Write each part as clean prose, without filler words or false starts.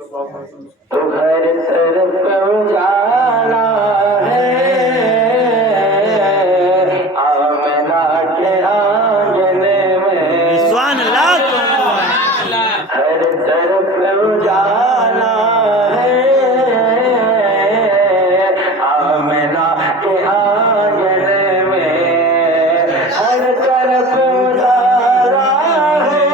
तो हर तरफ उजाला है, आमना के आंगन में हर तरफ उजाला है, आमना के आंगन में हर तरफ उजाला है,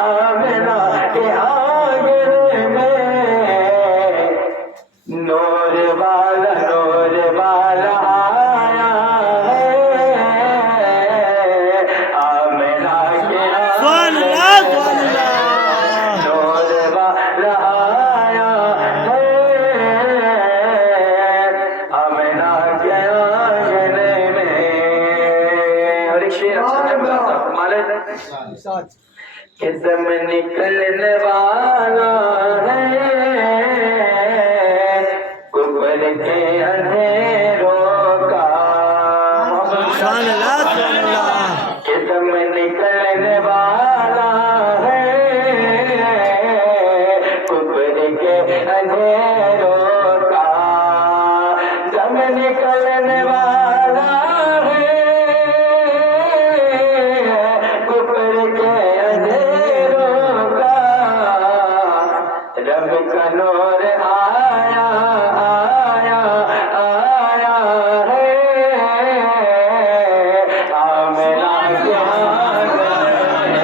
आमना के आंगन में नूर वाला आया है, आमना के नूर वाला आया है, आमना के आंगन में। और एक शेर अच्छा है बड़ा सा माले कि दम निकलने वाला है कुफर के अंधेरों का, कि दम निकलने वाला है कुफर के अंधेरों का, दम निकलने वाला है कुफर के अंधेरों का, रब का नूर आया आया आया है, आमना के आंगन में।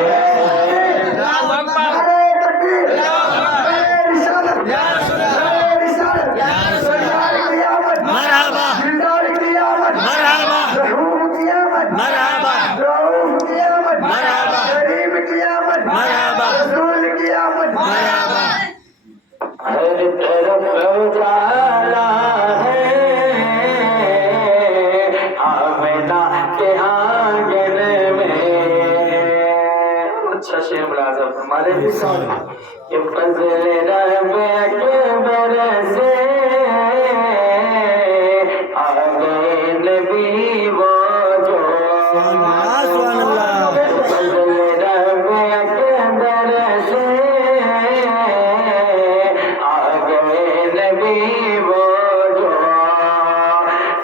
हर तरफ उजाला है, आमना के आंगन में। अच्छा शेर बड़ा सा हमारे कि फजल रब अकबर से आ गए नबी वो जो, फजल रब अकबर से आ गए नबी वो जो,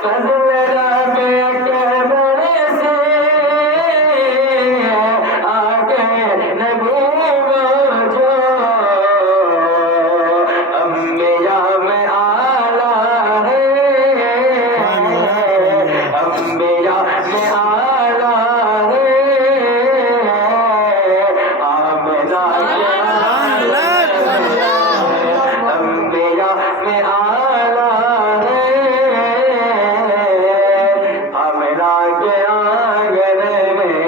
फजल रब अकबर से आ गए नबी वो जो, अंबिया में आला है, अंबिया में आला है, आमना के अंबिया में आला है, आमना के आंगन में।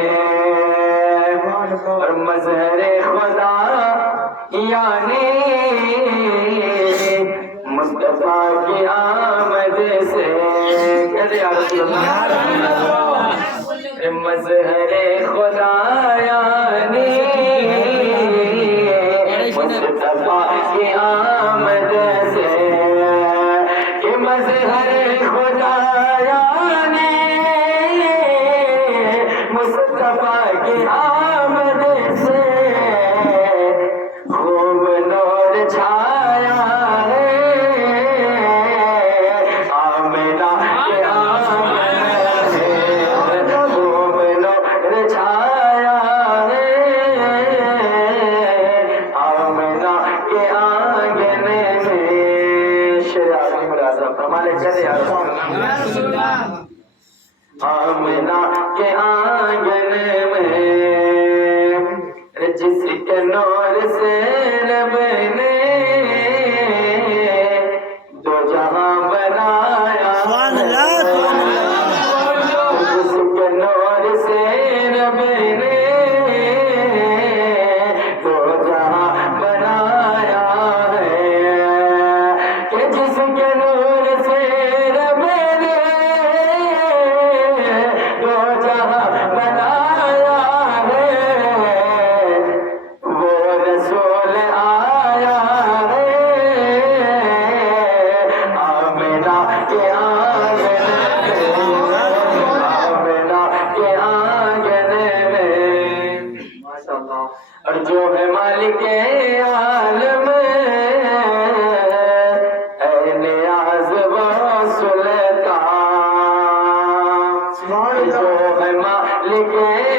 और मज़हरे खुदा यानी मुस्तफा की आमद से, कहते या रसूल अल्लाह, मज़हरे खुदा यानी मुस्तफा की आमद से, कि मज़हरे खुदा यानी मुस्तफा की आमद से खूब नूर छाया है, आमना के आंगन में खूब नूर छाया है, आमना के आंगन में। शेर आखिरी में राजा हमारे चले यार, आमना के आंगन में जिसके नूर से रब ने दो जहां बनाया, जिसके नूर से रब ने दो जहां बनाया है, कि जिसके नूर से रब ने दो जहां बनाया है, वो रसूल आया है, आमना के आंगन में, आमना के आंगन में। माशाअल्लाह। और जो है मालिक के